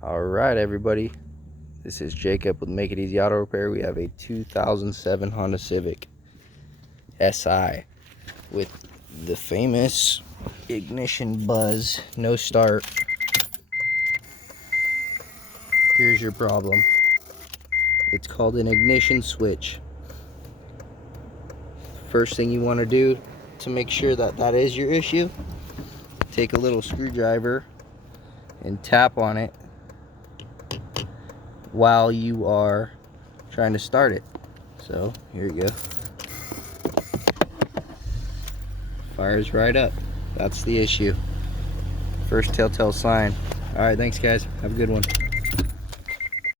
Alright everybody, this is Jacob with Make It Easy Auto Repair. We have a 2007 Honda Civic SI with the famous ignition buzz, no start. Here's your problem. It's called an ignition switch. First thing you want to do to make sure that that is your issue, take a little screwdriver and tap on it while you are trying to start it. So here you go. Fires right up. That's the issue. First telltale sign. Alright, thanks guys. Have a good one.